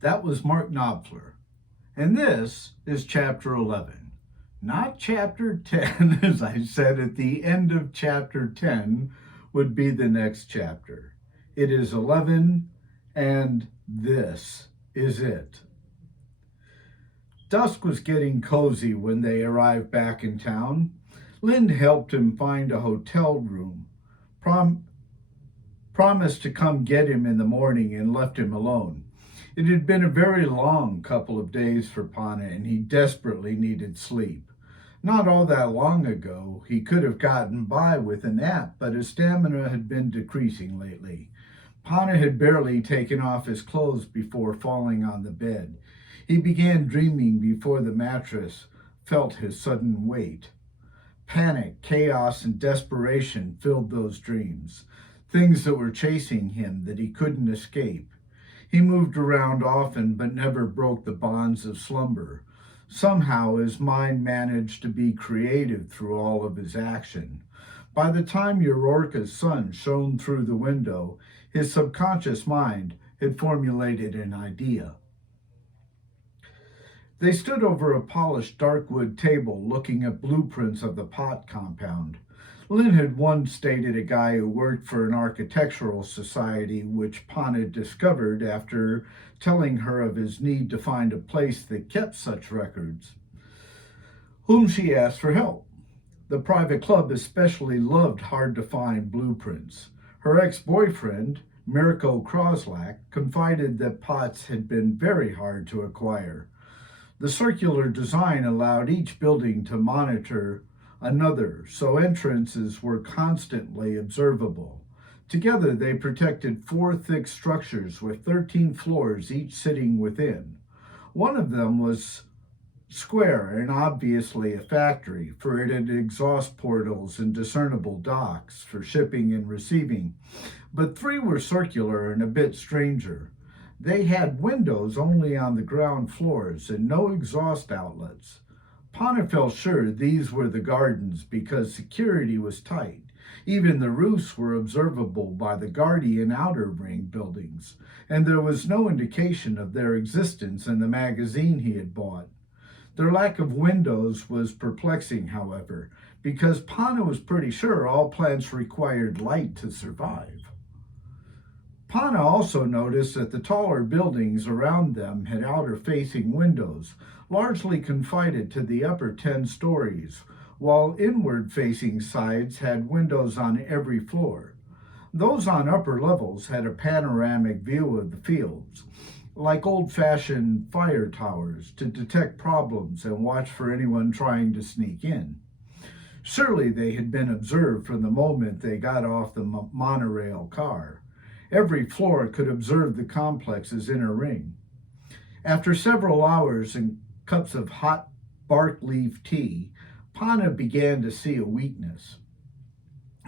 That was Mark Knopfler. And this is chapter 11. Not chapter 10, as I said at the end of chapter 10 would be the next chapter. It is 11, and this is it. Dusk was getting cozy when they arrived back in town. Lind helped him find a hotel room, promised to come get him in the morning, and left him alone. It had been a very long couple of days for Pana, and he desperately needed sleep. Not all that long ago, he could have gotten by with a nap, but his stamina had been decreasing lately. Pana had barely taken off his clothes before falling on the bed. He began dreaming before the mattress felt his sudden weight. Panic, chaos, and desperation filled those dreams, things that were chasing him that he couldn't escape. He moved around often, but never broke the bonds of slumber. Somehow his mind managed to be creative through all of his action. By the time Eurorca's sun shone through the window, his subconscious mind had formulated an idea. They stood over a polished dark wood table looking at blueprints of the pot compound. Lynn had once dated a guy who worked for an architectural society, which Pana discovered after telling her of his need to find a place that kept such records, whom she asked for help. The private club especially loved hard-to-find blueprints. Her ex-boyfriend, Mirko Kroslak, confided that pots had been very hard to acquire. The circular design allowed each building to monitor another, so entrances were constantly observable. Together, they protected 4 thick structures with 13 floors, each sitting within. One of them was square and obviously a factory, for it had exhaust portals and discernible docks for shipping and receiving. But 3 were circular and a bit stranger. They had windows only on the ground floors and no exhaust outlets. Pana felt sure these were the gardens because security was tight. Even the roofs were observable by the Guardian outer ring buildings, and there was no indication of their existence in the magazine he had bought. Their lack of windows was perplexing, however, because Pana was pretty sure all plants required light to survive. Pana also noticed that the taller buildings around them had outer-facing windows, largely confined to the upper 10 stories, while inward-facing sides had windows on every floor. Those on upper levels had a panoramic view of the fields, like old-fashioned fire towers, to detect problems and watch for anyone trying to sneak in. Surely they had been observed from the moment they got off the monorail car. Every floor could observe the complex's inner ring. After several hours and cups of hot bark leaf tea, Pana began to see a weakness.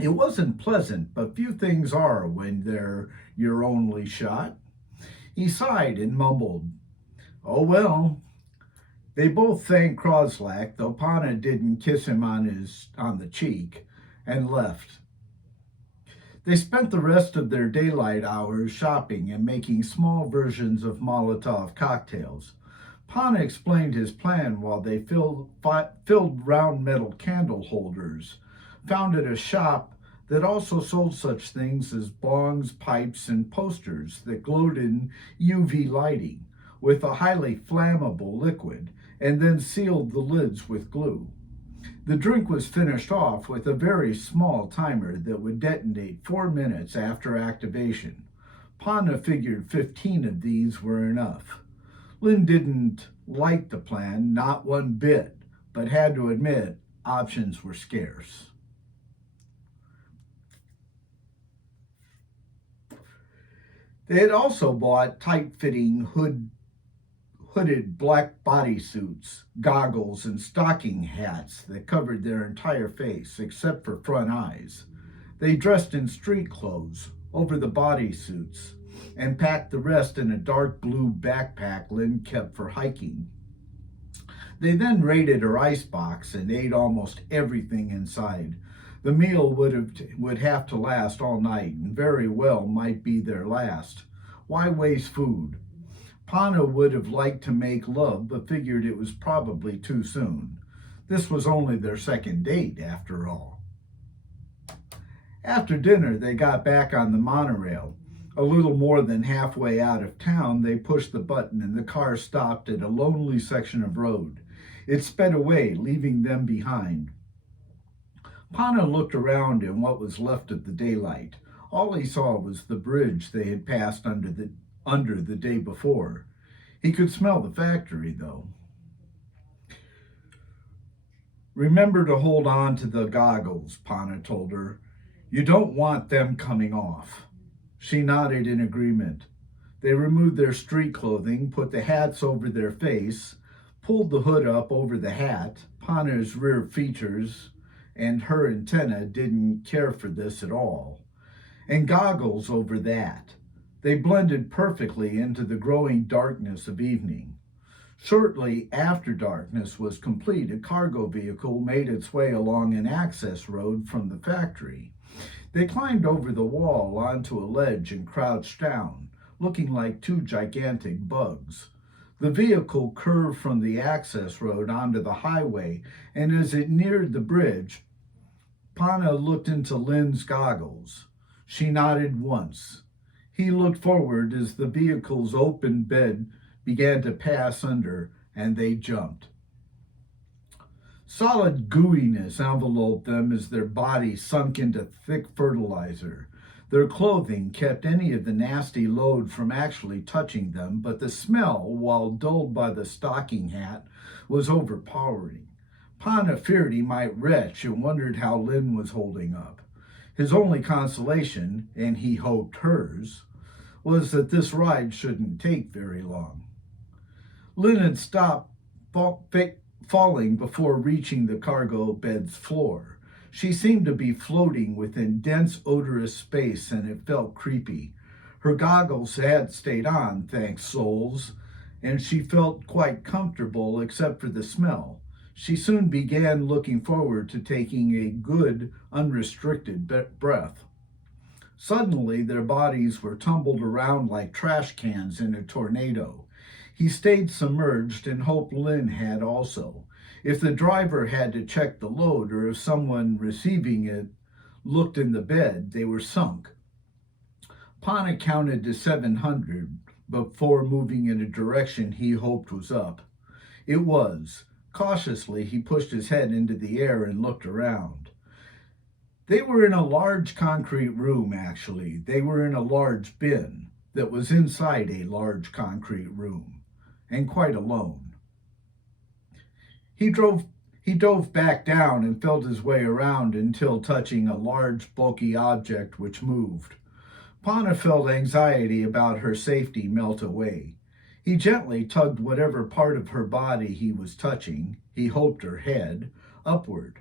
It wasn't pleasant, but few things are when they're your only shot. He sighed and mumbled, "Oh well." They both thanked Kroslak, though Pana didn't kiss him on the cheek, and left. They spent the rest of their daylight hours shopping and making small versions of Molotov cocktails. Pana explained his plan while they filled round metal candle holders, founded a shop that also sold such things as bongs, pipes, and posters that glowed in UV lighting with a highly flammable liquid, and then sealed the lids with glue. The drink was finished off with a very small timer that would detonate 4 minutes after activation. Pana figured 15 of these were enough. Lynn didn't like the plan, not one bit, but had to admit options were scarce. They had also bought tight-fitting hooded black bodysuits, goggles, and stocking hats that covered their entire face except for front eyes. They dressed in street clothes, over the bodysuits and packed the rest in a dark blue backpack Lynn kept for hiking. They then raided her icebox and ate almost everything inside. The meal would have to last all night, and very well might be their last. Why waste food? Pana would have liked to make love, but figured it was probably too soon. This was only their second date, after all. After dinner, they got back on the monorail. A little more than halfway out of town, they pushed the button and the car stopped at a lonely section of road. It sped away, leaving them behind. Pana looked around in what was left of the daylight. All he saw was the bridge they had passed under the day before. He could smell the factory, though. Remember to hold on to the goggles, Pana told her. You don't want them coming off. She nodded in agreement. They removed their street clothing, put the hats over their face, pulled the hood up over the hat. Pana's rear features and her antenna didn't care for this at all. And goggles over that. They blended perfectly into the growing darkness of evening. Shortly after darkness was complete, a cargo vehicle made its way along an access road from the factory. They climbed over the wall onto a ledge and crouched down, looking like two gigantic bugs. The vehicle curved from the access road onto the highway, and as it neared the bridge, Pana looked into Lynn's goggles. She nodded once. He looked forward as the vehicle's open bed began to pass under, and they jumped. Solid gooiness enveloped them as their bodies sunk into thick fertilizer. Their clothing kept any of the nasty load from actually touching them, but the smell, while dulled by the stocking hat, was overpowering. Pana feared he might retch and wondered how Lynn was holding up. His only consolation, and he hoped hers, was that this ride shouldn't take very long. Lynn had stopped falling before reaching the cargo bed's floor. She seemed to be floating within dense, odorous space, and it felt creepy. Her goggles had stayed on, thanks souls, and she felt quite comfortable except for the smell. She soon began looking forward to taking a good, unrestricted breath. Suddenly, their bodies were tumbled around like trash cans in a tornado. He stayed submerged and hoped Lynn had also. If the driver had to check the load or if someone receiving it looked in the bed, they were sunk. Pana counted to 700 before moving in a direction he hoped was up. It was. Cautiously, he pushed his head into the air and looked around. They were in a large concrete room, actually. They were in a large bin that was inside a large concrete room, and quite alone. He dove back down and felt his way around until touching a large, bulky object which moved. Pana felt anxiety about her safety melt away. He gently tugged whatever part of her body he was touching, he hoped her head, upward.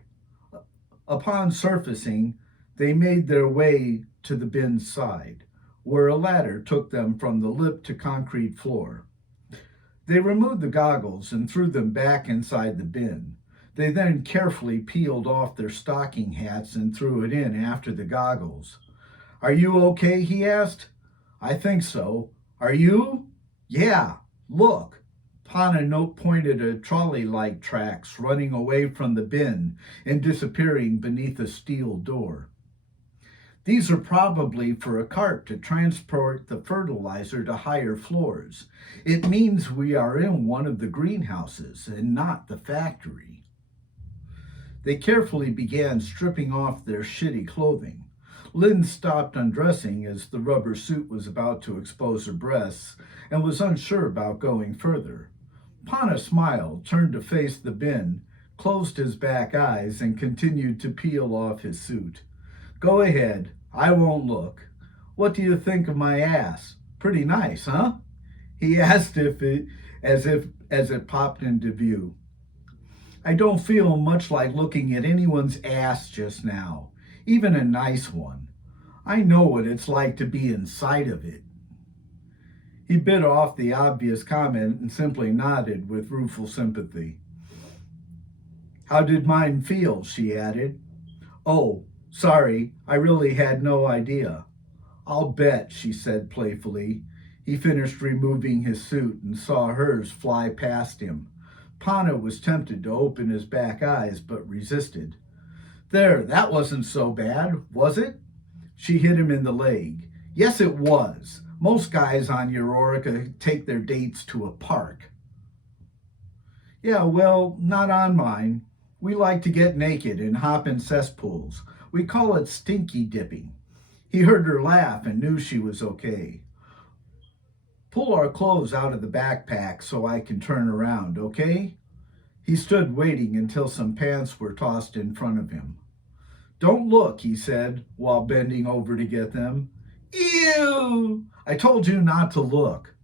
Upon surfacing, they made their way to the bin's side, where a ladder took them from the lip to concrete floor. They removed the goggles and threw them back inside the bin. They then carefully peeled off their stocking hats and threw it in after the goggles. "Are you okay?" he asked. "I think so. Are you?" "Yeah, look." Pana pointed at trolley-like tracks running away from the bin and disappearing beneath a steel door. "These are probably for a cart to transport the fertilizer to higher floors. It means we are in one of the greenhouses and not the factory." They carefully began stripping off their shitty clothing. Lynn stopped undressing as the rubber suit was about to expose her breasts and was unsure about going further. Pana smiled, turned to face the bin, closed his back eyes, and continued to peel off his suit. "Go ahead. I won't look. What do you think of my ass? Pretty nice, huh?" He asked as it popped into view. "I don't feel much like looking at anyone's ass just now, even a nice one. I know what it's like to be inside of it. He bit off the obvious comment and simply nodded with rueful sympathy. How did mine feel? She added. Oh, sorry, I really had no idea. I'll bet, she said playfully. He finished removing his suit and saw hers fly past him. Pana was tempted to open his back eyes, but resisted. There, that wasn't so bad, was it? She hit him in the leg. Yes, it was. Most guys on Eurica take their dates to a park. Yeah, well, not on mine. We like to get naked and hop in cesspools. We call it stinky dipping. He heard her laugh and knew she was okay. Pull our clothes out of the backpack so I can turn around, okay? He stood waiting until some pants were tossed in front of him. Don't look, he said, while bending over to get them. Ew! I told you not to look.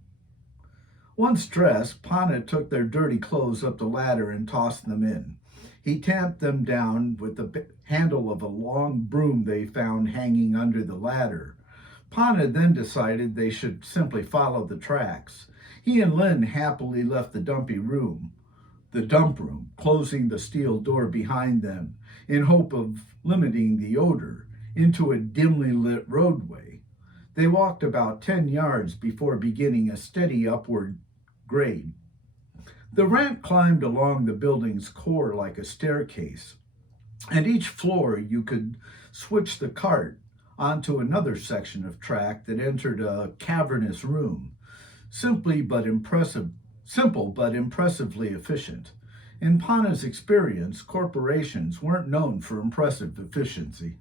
Once dressed, Pana took their dirty clothes up the ladder and tossed them in. He tamped them down with the handle of a long broom they found hanging under the ladder. Pana then decided they should simply follow the tracks. He and Lynn happily left the dump room, closing the steel door behind them in hope of limiting the odor into a dimly lit roadway. They walked about 10 yards before beginning a steady upward grade. The ramp climbed along the building's core like a staircase. At each floor, you could switch the cart onto another section of track that entered a cavernous room. Simple but impressively efficient. In Pana's experience, corporations weren't known for impressive efficiency.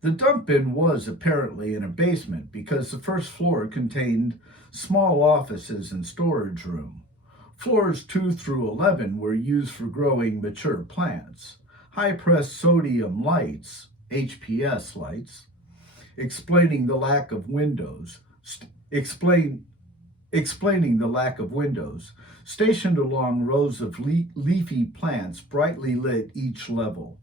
The dump bin was apparently in a basement because the first floor contained small offices and storage room. Floors 2 through 11 were used for growing mature plants. High-pressed sodium lights, HPS lights, explaining the lack of windows, stationed along rows of leafy plants brightly lit each level.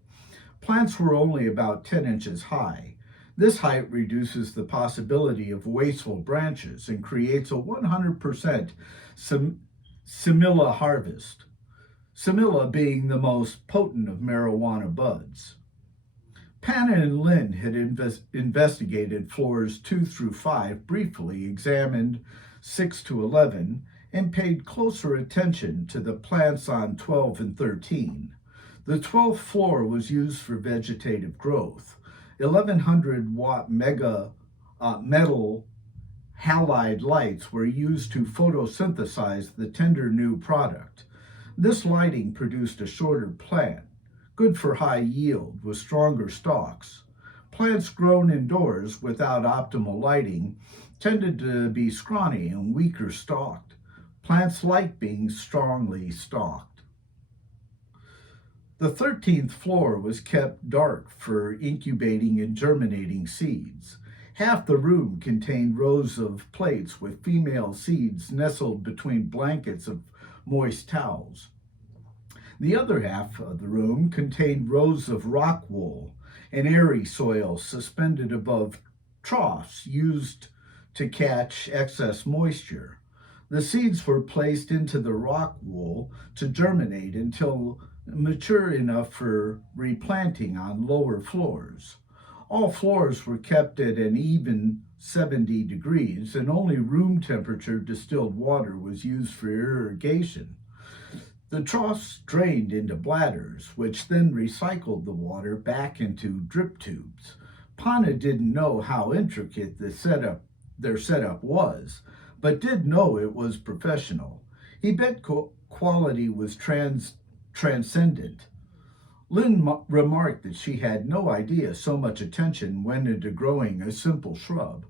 Plants were only about 10 inches high. This height reduces the possibility of wasteful branches and creates a 100% Similla harvest, Similla being the most potent of marijuana buds. Pana and Lynn had investigated floors 2 through 5, briefly examined 6 to 11, and paid closer attention to the plants on 12 and 13. The 12th floor was used for vegetative growth. 1100-watt metal halide lights were used to photosynthesize the tender new product. This lighting produced a shorter plant, good for high yield with stronger stalks. Plants grown indoors without optimal lighting tended to be scrawny and weaker stalked. Plants like being strongly stalked. The 13th floor was kept dark for incubating and germinating seeds. Half the room contained rows of plates with female seeds nestled between blankets of moist towels. The other half of the room contained rows of rock wool and airy soil suspended above troughs used to catch excess moisture. The seeds were placed into the rock wool to germinate until mature enough for replanting on lower floors. All floors were kept at an even 70 degrees, and only room temperature distilled water was used for irrigation. The troughs drained into bladders, which then recycled the water back into drip tubes. Pana didn't know how intricate their setup was, but did know it was professional. He bet quality was transcendent. Lynn remarked that she had no idea so much attention went into growing a simple shrub.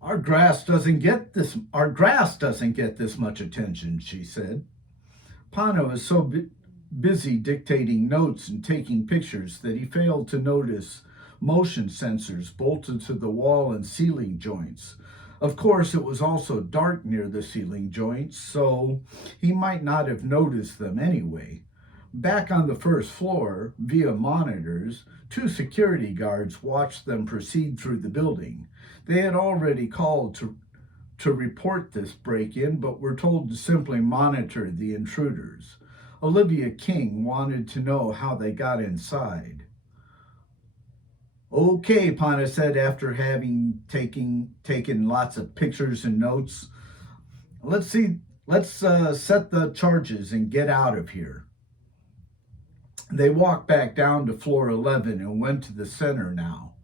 Our grass doesn't get this much attention, she said. Pana was so busy dictating notes and taking pictures that he failed to notice motion sensors bolted to the wall and ceiling joints. Of course, it was also dark near the ceiling joints, so he might not have noticed them anyway. Back on the first floor, via monitors, Two security guards watched them proceed through the building. They had already called to report this break-in, but were told to simply monitor the intruders. Olivia King wanted to know how they got inside. Okay, Pana said after having taken lots of pictures and notes. Let's set the charges and get out of here. They walked back down to floor 11 and went to the center now.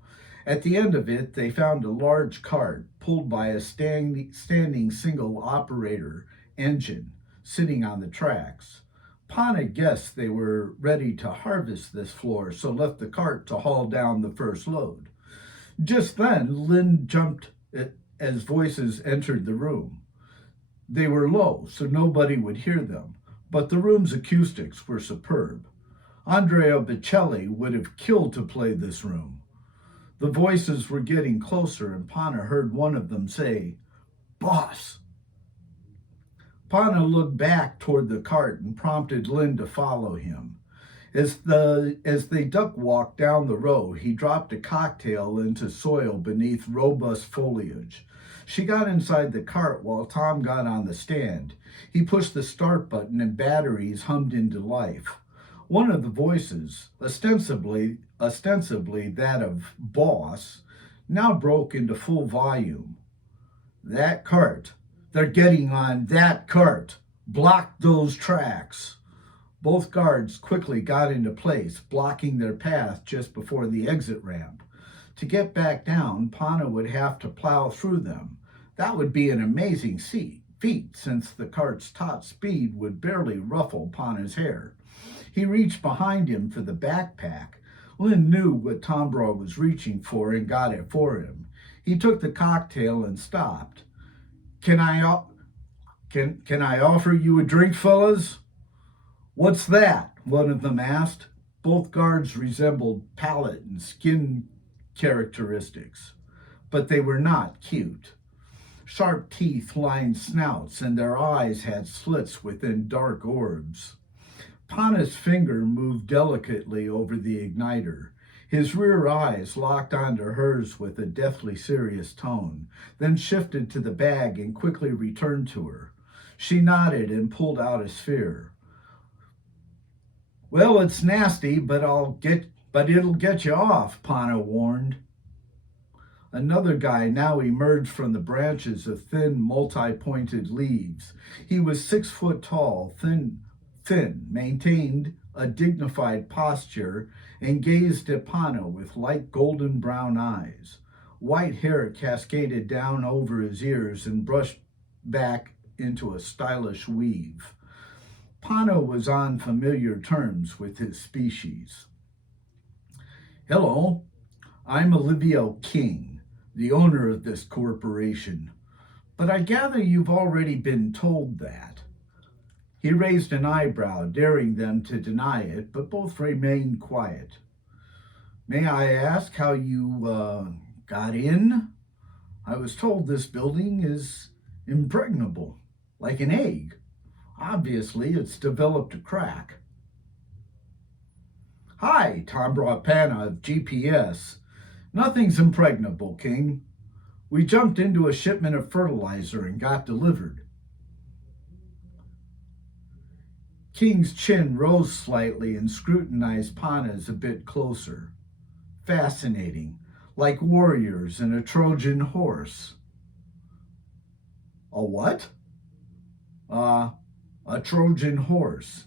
At the end of it, they found a large cart pulled by a standing single operator engine sitting on the tracks. Pana guessed they were ready to harvest this floor, so left the cart to haul down the first load. Just then, Lynn jumped as voices entered the room. They were low, so nobody would hear them, but the room's acoustics were superb. Andrea Bocelli would have killed to play this room. The voices were getting closer, and Pana heard one of them say, "Boss." Pana looked back toward the cart and prompted Lynn to follow him. As they duck-walked down the row, he dropped a cocktail into soil beneath robust foliage. She got inside the cart while Tom got on the stand. He pushed the start button and batteries hummed into life. One of the voices, ostensibly that of Boss, now broke into full volume. "That cart. They're getting on that cart. Block those tracks." Both guards quickly got into place, blocking their path just before the exit ramp. To get back down, Pana would have to plow through them. That would be an amazing feat, since the cart's top speed would barely ruffle Pana's hair. He reached behind him for the backpack. Lynn knew what Tombra was reaching for and got it for him. He took the cocktail and stopped. Can I offer you a drink, fellas?" "What's that?" one of them asked. Both guards resembled palate and skin characteristics, but they were not cute. Sharp teeth lined snouts, and their eyes had slits within dark orbs. Pana's finger moved delicately over the igniter. His rear eyes locked onto hers with a deathly serious tone, then shifted to the bag and quickly returned to her. She nodded and pulled out a sphere. "Well, it's nasty, but it'll get you off," Pana warned. Another guy now emerged from the branches of thin, multi-pointed leaves. He was 6 foot tall, thin, maintained a dignified posture, and gazed at Pana with light golden brown eyes. White hair cascaded down over his ears and brushed back into a stylish weave. Pana was on familiar terms with his species. "Hello, I'm Olivio King, the owner of this corporation, but I gather you've already been told that." He raised an eyebrow, daring them to deny it, but both remained quiet. "May I ask how you got in? I was told this building is impregnable, like an egg. Obviously, it's developed a crack." "Hi, Tombra Pana of GPS. Nothing's impregnable, King. We jumped into a shipment of fertilizer and got delivered." King's chin rose slightly and scrutinized Pana's a bit closer. Fascinating, like warriors and a Trojan horse. "A what?" A Trojan horse.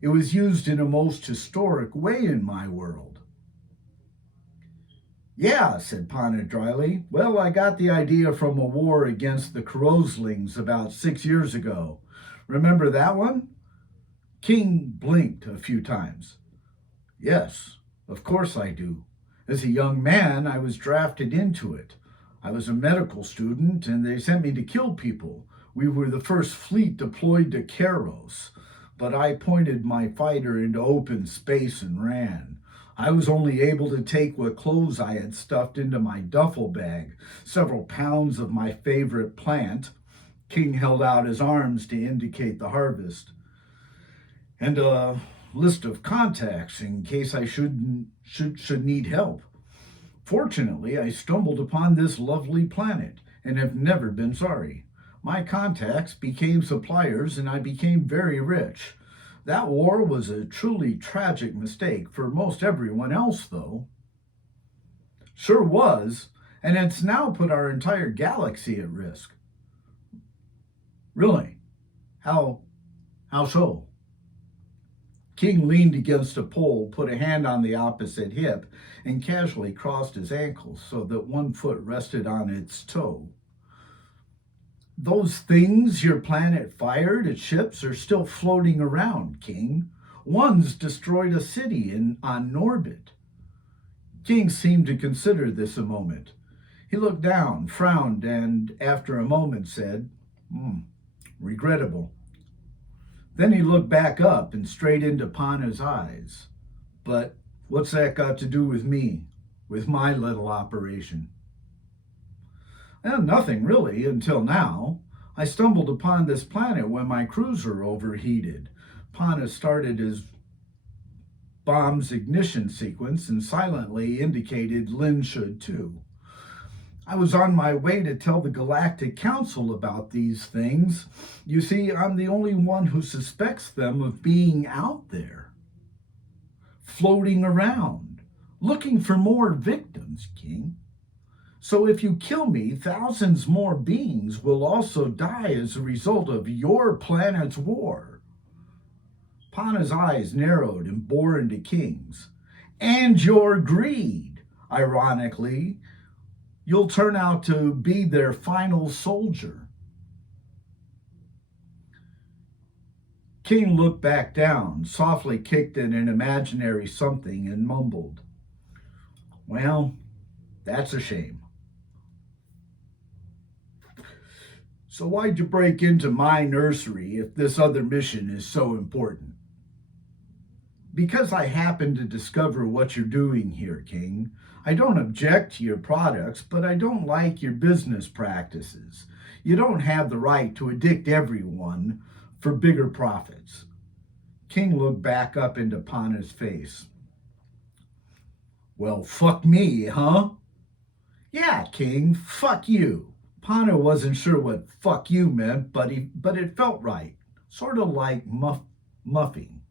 It was used in a most historic way in my world." "Yeah," said Pana dryly. "Well, I got the idea from a war against the Karoslings about 6 years ago. Remember that one?" King blinked a few times. "Yes, of course I do. As a young man, I was drafted into it. I was a medical student, and they sent me to kill people. We were the first fleet deployed to Karos, but I pointed my fighter into open space and ran. I was only able to take what clothes I had stuffed into my duffel bag, several pounds of my favorite plant." King held out his arms to indicate the harvest. "And list of contacts in case I should need help. Fortunately, I stumbled upon this lovely planet and have never been sorry. My contacts became suppliers and I became very rich. That war was a truly tragic mistake for most everyone else, though. Sure was, and it's now put our entire galaxy at risk. Really? How how so? King leaned against a pole, put a hand on the opposite hip, and casually crossed his ankles so that one foot rested on its toe. Those things your planet fired at ships are still floating around, King. One's destroyed a city on Norbit. King seemed to consider this a moment. He looked down, frowned, and after a moment said, regrettable. Then he looked back up and straight into Pana's eyes. But what's that got to do with me, with my little operation? Well, nothing really, until now. I stumbled upon this planet when my cruiser overheated. Pana started his bomb's ignition sequence and silently indicated Lynn should too. I was on my way to tell the Galactic Council about these things. You see, I'm the only one who suspects them of being out there, floating around, looking for more victims, King. So if you kill me, thousands more beings will also die as a result of your planet's war. Pana's eyes narrowed and bore into King's. And your greed, ironically. You'll turn out to be their final soldier. King looked back down, softly kicked at an imaginary something, and mumbled, well, that's a shame. So why'd you break into my nursery if this other mission is so important? Because I happened to discover what you're doing here, King. I don't object to your products, but I don't like your business practices. You don't have the right to addict everyone for bigger profits. King looked back up into Pana's face. Well, fuck me, huh? Yeah, King, fuck you. Pana wasn't sure what fuck you meant, but it felt right. Sort of like muffing.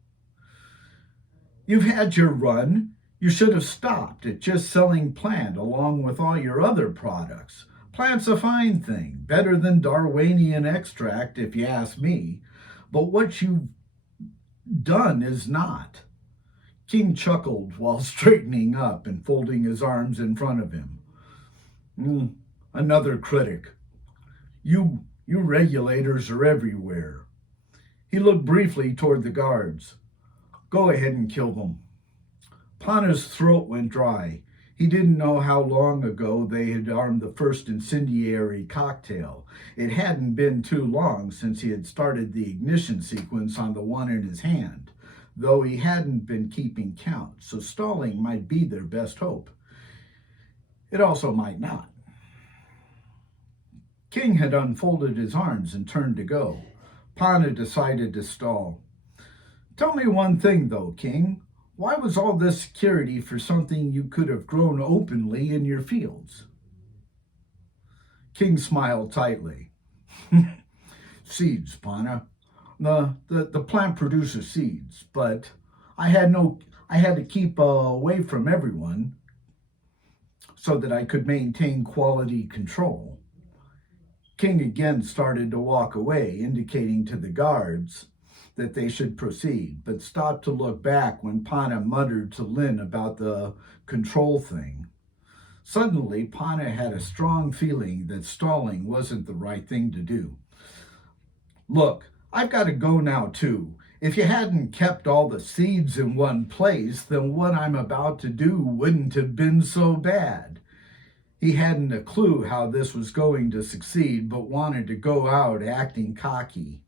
You've had your run. You should have stopped at just selling plant along with all your other products. Plant's a fine thing, better than Darwinian extract if you ask me. But what you've done is not. King chuckled while straightening up and folding his arms in front of him. Another critic. You regulators are everywhere. He looked briefly toward the guards. Go ahead and kill them. Pana's throat went dry. He didn't know how long ago they had armed the first incendiary cocktail. It hadn't been too long since he had started the ignition sequence on the one in his hand, though he hadn't been keeping count, so stalling might be their best hope. It also might not. King had unfolded his arms and turned to go. Pana decided to stall. Tell me one thing, though, King. Why was all this security for something you could have grown openly in your fields? King smiled tightly. Seeds, Pana. The plant produces seeds, but I had to keep away from everyone so that I could maintain quality control. King again started to walk away, indicating to the guards that they should proceed, but stopped to look back when Pana muttered to Lynn about the control thing. Suddenly, Pana had a strong feeling that stalling wasn't the right thing to do. Look, I've got to go now too. If you hadn't kept all the seeds in one place, then what I'm about to do wouldn't have been so bad. He hadn't a clue how this was going to succeed, but wanted to go out acting cocky.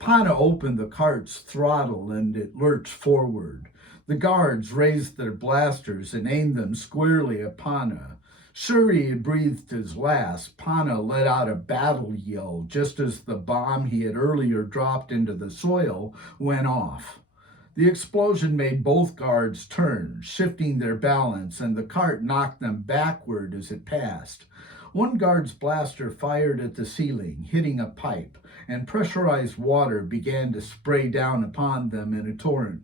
Pana opened the cart's throttle and it lurched forward. The guards raised their blasters and aimed them squarely at Pana. Sure he had breathed his last, Pana let out a battle yell just as the bomb he had earlier dropped into the soil went off. The explosion made both guards turn, shifting their balance, and the cart knocked them backward as it passed. One guard's blaster fired at the ceiling, hitting a pipe, and pressurized water began to spray down upon them in a torrent.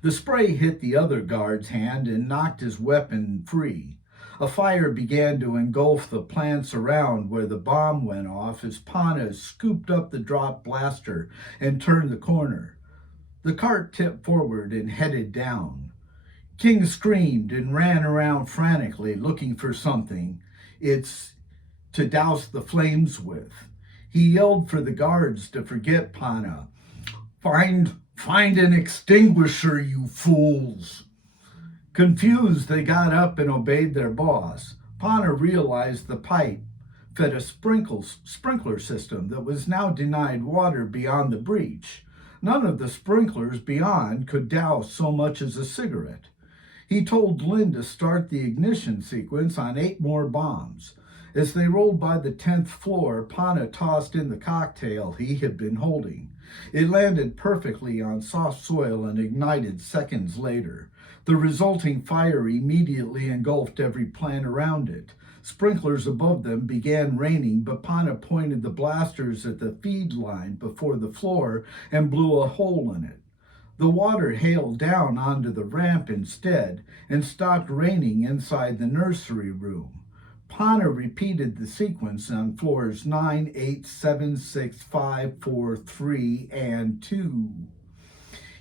The spray hit the other guard's hand and knocked his weapon free. A fire began to engulf the plants around where the bomb went off as Pana scooped up the dropped blaster and turned the corner. The cart tipped forward and headed down. King screamed and ran around frantically looking for something. It's to douse the flames with. He yelled for the guards to forget Pana. Find an extinguisher, you fools. Confused, they got up and obeyed their boss. Pana realized the pipe fed a sprinkler system that was now denied water beyond the breach. None of the sprinklers beyond could douse so much as a cigarette. He told Lynn to start the ignition sequence on 8 more bombs. As they rolled by the 10th floor, Pana tossed in the cocktail he had been holding. It landed perfectly on soft soil and ignited seconds later. The resulting fire immediately engulfed every plant around it. Sprinklers above them began raining, but Pana pointed the blasters at the feed line before the floor and blew a hole in it. The water hailed down onto the ramp instead and stopped raining inside the nursery room. Pana repeated the sequence on floors 9, 8, 7, 6, 5, 4, 3, and 2.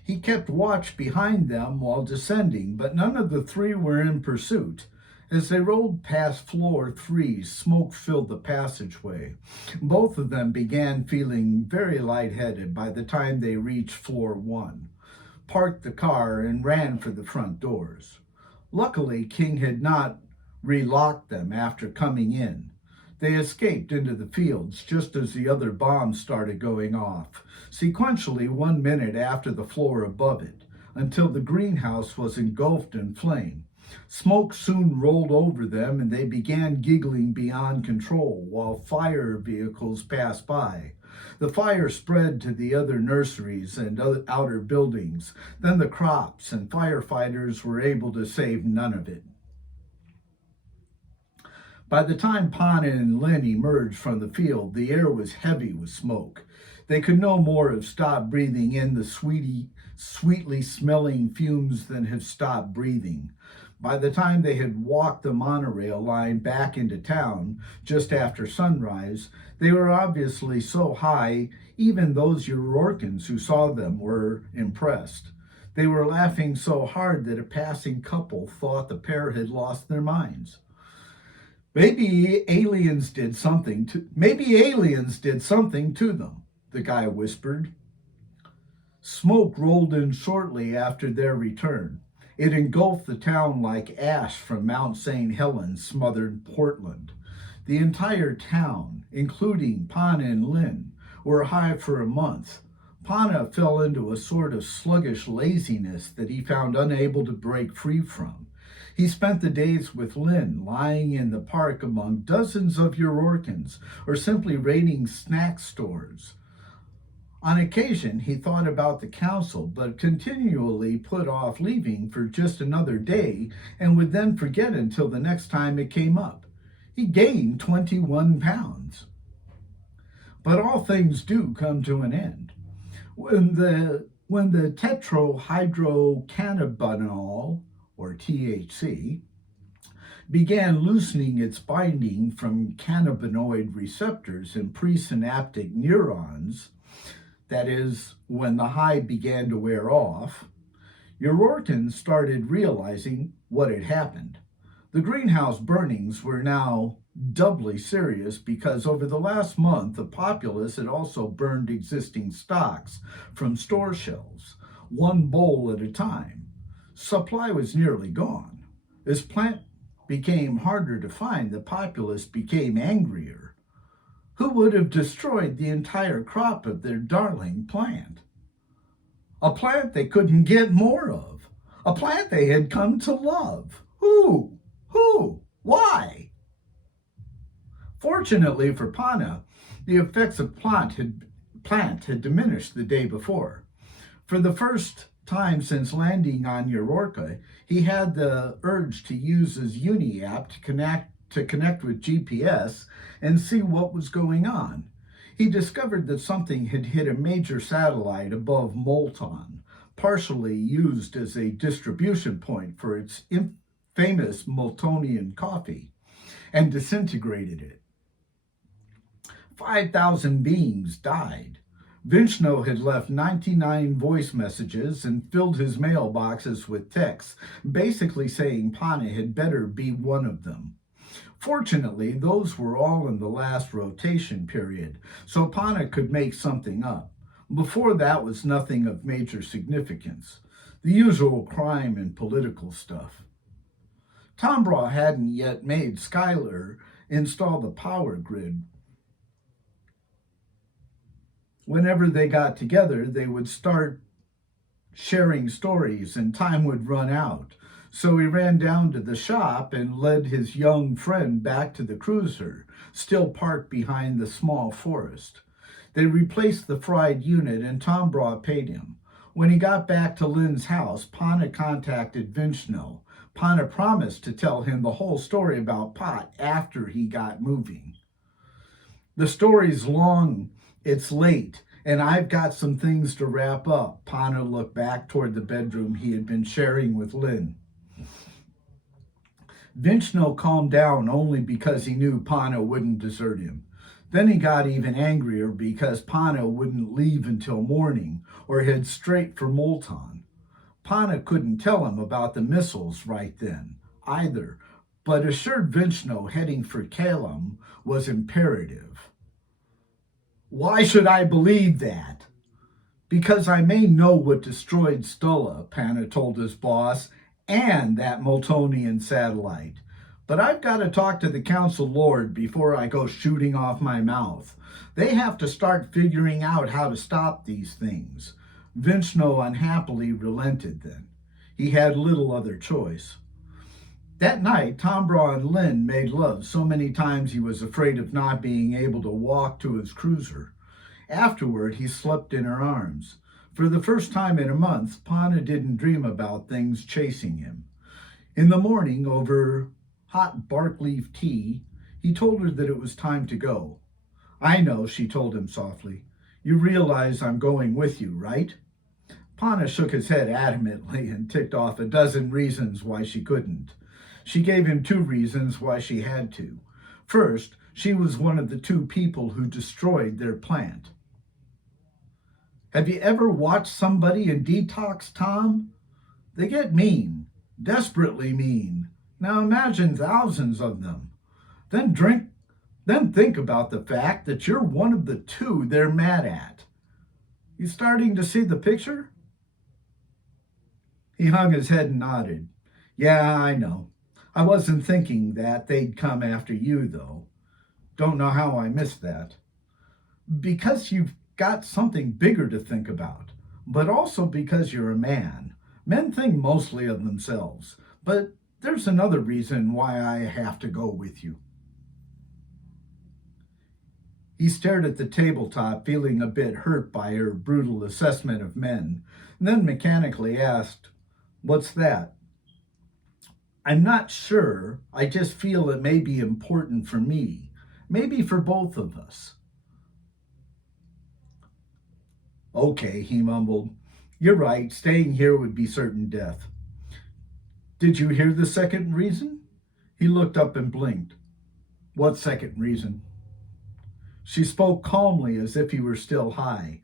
He kept watch behind them while descending, but none of the 3 were in pursuit. As they rolled past floor 3, smoke filled the passageway. Both of them began feeling very lightheaded by the time they reached floor 1, parked the car, and ran for the front doors. Luckily, King had not relocked them after coming in. They escaped into the fields just as the other bombs started going off, sequentially 1 minute after the floor above it, until the greenhouse was engulfed in flame. Smoke soon rolled over them and they began giggling beyond control while fire vehicles passed by. The fire spread to the other nurseries and outer buildings, then the crops, and firefighters were able to save none of it. By the time Pana and Lynn emerged from the field, the air was heavy with smoke. They could no more have stopped breathing in the sweetly smelling fumes than have stopped breathing. By the time they had walked the monorail line back into town just after sunrise, they were obviously so high, even those Eurorkans who saw them were impressed. They were laughing so hard that a passing couple thought the pair had lost their minds. Maybe aliens did something to them, the guy whispered. Smoke rolled in shortly after their return. It engulfed the town like ash from Mount St. Helens smothered Portland. The entire town, including Pana and Lynn, were high for a month. Pana fell into a sort of sluggish laziness that he found unable to break free from. He spent the days with Lynn, lying in the park among dozens of Eurorkans, or simply raiding snack stores. On occasion, he thought about the council, but continually put off leaving for just another day and would then forget until the next time it came up. He gained 21 pounds. But all things do come to an end. When the tetrahydrocannabinol, or THC, began loosening its binding from cannabinoid receptors in presynaptic neurons, that is, when the high began to wear off, Eurorkans started realizing what had happened. The greenhouse burnings were now doubly serious because over the last month, the populace had also burned existing stocks from store shelves, 1 bowl at a time. Supply was nearly gone. As plant became harder to find, the populace became angrier. Who would have destroyed the entire crop of their darling plant? A plant they couldn't get more of. A plant they had come to love. Who? Why? Fortunately for Pana, the effects of plant had diminished the day before. For the first time since landing on Eureka, he had the urge to use his Uni app to connect with GPS and see what was going on. He discovered that something had hit a major satellite above Molton, partially used as a distribution point for its famous Moltonian coffee, and disintegrated it. 5,000 beings died. Vishnu had left 99 voice messages and filled his mailboxes with texts, basically saying Pana had better be one of them. Fortunately, those were all in the last rotation period, so Pana could make something up. Before that was nothing of major significance. The usual crime and political stuff. Tombra hadn't yet made Skylar install the power grid. Whenever they got together, they would start sharing stories and time would run out. So he ran down to the shop and led his young friend back to the cruiser, still parked behind the small forest. They replaced the fried unit and Tombra paid him. When he got back to Lynn's house, Pana contacted Vishnu. Pana promised to tell him the whole story about Pot after he got moving. The story's long, it's late, and I've got some things to wrap up. Pana looked back toward the bedroom he had been sharing with Lynn. Vishnu calmed down only because he knew Pana wouldn't desert him. Then he got even angrier because Pana wouldn't leave until morning or head straight for Molton. Pana couldn't tell him about the missiles right then either, but assured Vishnu heading for Kalem was imperative. Why should I believe that? Because I may know what destroyed Stulla, Pana told his boss, and that Moltonian satellite. But I've got to talk to the Council Lord before I go shooting off my mouth. They have to start figuring out how to stop these things. Vishnu unhappily relented then. He had little other choice. That night, Tombra and Lynn made love so many times he was afraid of not being able to walk to his cruiser. Afterward, he slept in her arms. For the first time in a month, Pana didn't dream about things chasing him. In the morning, over hot bark leaf tea, he told her that it was time to go. I know, she told him softly. You realize I'm going with you, right? Pana shook his head adamantly and ticked off a dozen reasons why she couldn't. She gave him 2 reasons why she had to. First, she was one of the 2 people who destroyed their plant. Have you ever watched somebody in detox, Tom? They get mean, desperately mean. Now imagine thousands of them. Then think about the fact that you're one of the 2 they're mad at. You starting to see the picture? He hung his head and nodded. Yeah, I know. I wasn't thinking that they'd come after you, though. Don't know how I missed that. Because you've got something bigger to think about, but also because you're a man. Men think mostly of themselves, but there's another reason why I have to go with you. He stared at the tabletop, feeling a bit hurt by her brutal assessment of men, and then mechanically asked, What's that? I'm not sure. I just feel it may be important for me. Maybe for both of us. Okay, he mumbled. You're right. Staying here would be certain death. Did you hear the second reason? He looked up and blinked. What second reason? She spoke calmly as if he were still high.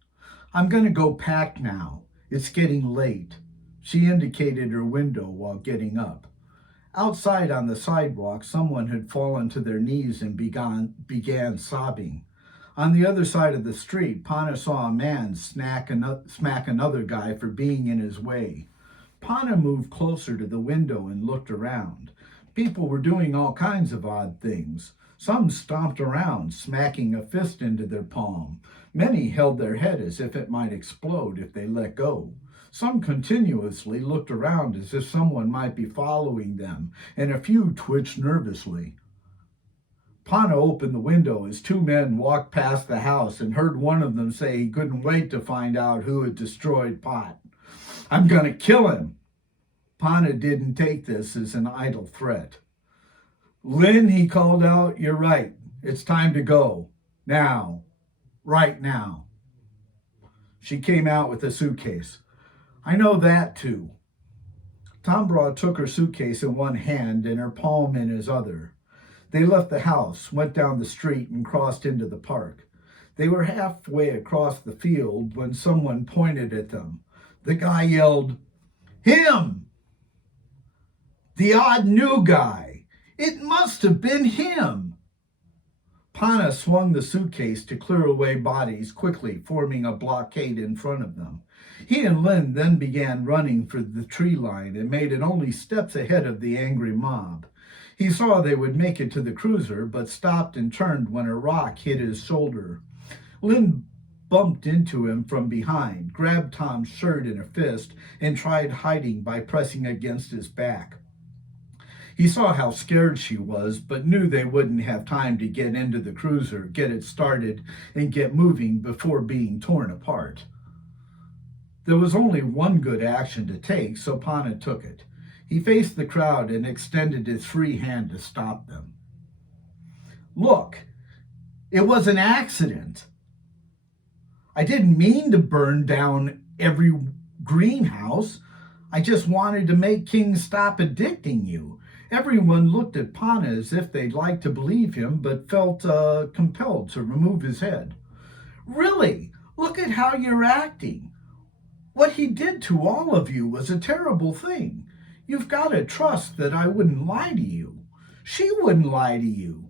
I'm going to go pack now. It's getting late. She indicated her window while getting up. Outside on the sidewalk, someone had fallen to their knees and began sobbing. On the other side of the street, Pana saw a man smack another guy for being in his way. Pana moved closer to the window and looked around. People were doing all kinds of odd things. Some stomped around, smacking a fist into their palm. Many held their head as if it might explode if they let go. Some continuously looked around as if someone might be following them, and a few twitched nervously. Pana opened the window as 2 men walked past the house and heard one of them say he couldn't wait to find out who had destroyed Pot. I'm going to kill him. Pana didn't take this as an idle threat. Lynn, he called out, you're right. It's time to go. Now. Right now. She came out with a suitcase. I know that too. Tombra took her suitcase in one hand and her palm in his other. They left the house, went down the street, and crossed into the park. They were halfway across the field when someone pointed at them. The guy yelled, "Him! The odd new guy! It must have been him!" Pana swung the suitcase to clear away bodies, quickly forming a blockade in front of them. He and Lynn then began running for the tree line and made it only steps ahead of the angry mob. He saw they would make it to the cruiser, but stopped and turned when a rock hit his shoulder. Lynn bumped into him from behind, grabbed Tom's shirt in a fist, and tried hiding by pressing against his back. He saw how scared she was, but knew they wouldn't have time to get into the cruiser, get it started, and get moving before being torn apart. There was only one good action to take, so Pana took it. He faced the crowd and extended his free hand to stop them. Look, it was an accident. I didn't mean to burn down every greenhouse. I just wanted to make King stop addicting you. Everyone looked at Pana as if they'd like to believe him, but felt compelled to remove his head. Really, look at how you're acting. What he did to all of you was a terrible thing. You've got to trust that I wouldn't lie to you. She wouldn't lie to you.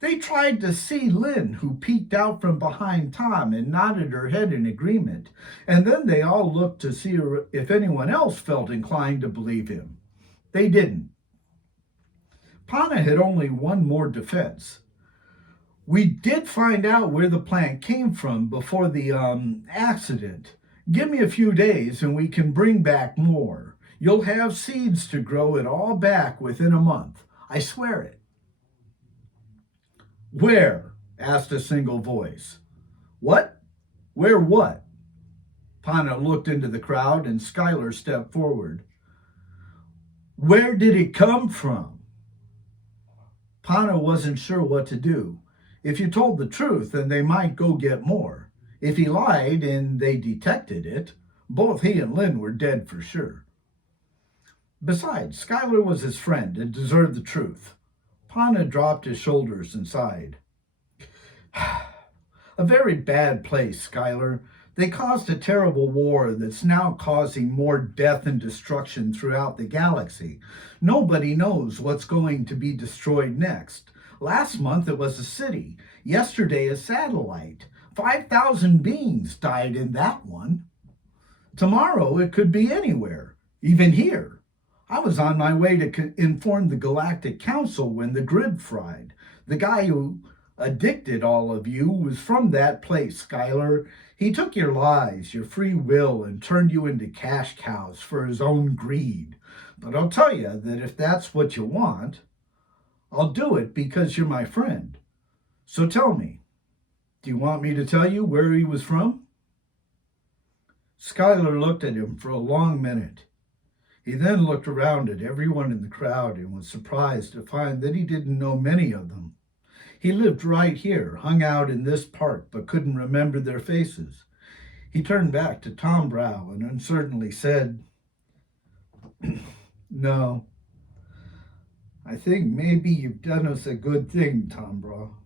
They tried to see Lynn, who peeked out from behind Tom and nodded her head in agreement, and then they all looked to see if anyone else felt inclined to believe him. They didn't. Pana had only one more defense. We did find out where the plant came from before the accident. Give me a few days and we can bring back more. You'll have seeds to grow it all back within a month. I swear it. Where? Asked a single voice. What? Where what? Pana looked into the crowd and Skylar stepped forward. Where did it come from? Pana wasn't sure what to do. If you told the truth, then they might go get more. If he lied and they detected it, both he and Lynn were dead for sure. Besides, Skylar was his friend and deserved the truth. Pana dropped his shoulders and sighed. A very bad place, Skylar. They caused a terrible war that's now causing more death and destruction throughout the galaxy. Nobody knows what's going to be destroyed next. Last month it was a city. Yesterday a satellite. 5,000 beings died in that one. Tomorrow it could be anywhere, even here. I was on my way to inform the Galactic Council when the grid fried. The guy who addicted all of you was from that place, Skylar. He took your lies, your free will, and turned you into cash cows for his own greed. But I'll tell you that if that's what you want, I'll do it because you're my friend. So tell me, do you want me to tell you where he was from? Skylar looked at him for a long minute. He then looked around at everyone in the crowd and was surprised to find that he didn't know many of them. He lived right here, hung out in this park, but couldn't remember their faces. He turned back to Tom Brow and uncertainly said, No, I think maybe you've done us a good thing, Tom Brow.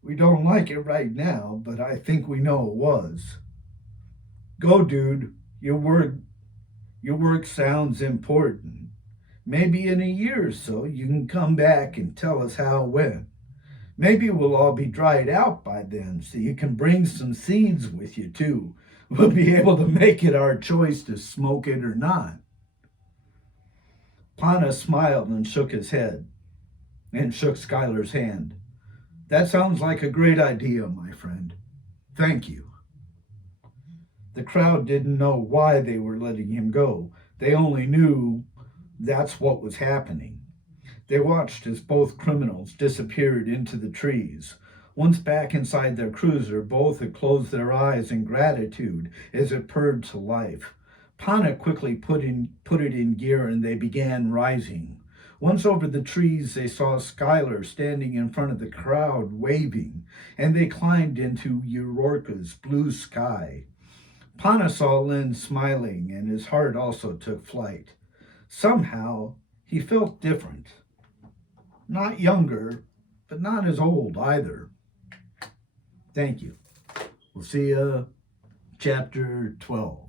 We don't like it right now, but I think we know it was. Go, dude. Your work sounds important. Maybe in a year or so you can come back and tell us how it went. Maybe we'll all be dried out by then, so you can bring some seeds with you too. We'll be able to make it our choice to smoke it or not. Pana smiled and shook his head, and shook Skylar's hand. That sounds like a great idea, my friend. Thank you. The crowd didn't know why they were letting him go. They only knew that's what was happening. They watched as both criminals disappeared into the trees. Once back inside their cruiser, both had closed their eyes in gratitude as it purred to life. Pana quickly put it in gear and they began rising. Once over the trees, they saw Skylar standing in front of the crowd, waving, and they climbed into Eurorka's blue sky. Pana saw Lynn smiling, and his heart also took flight. Somehow, he felt different. Not younger, but not as old either. Thank you. We'll see you chapter 12.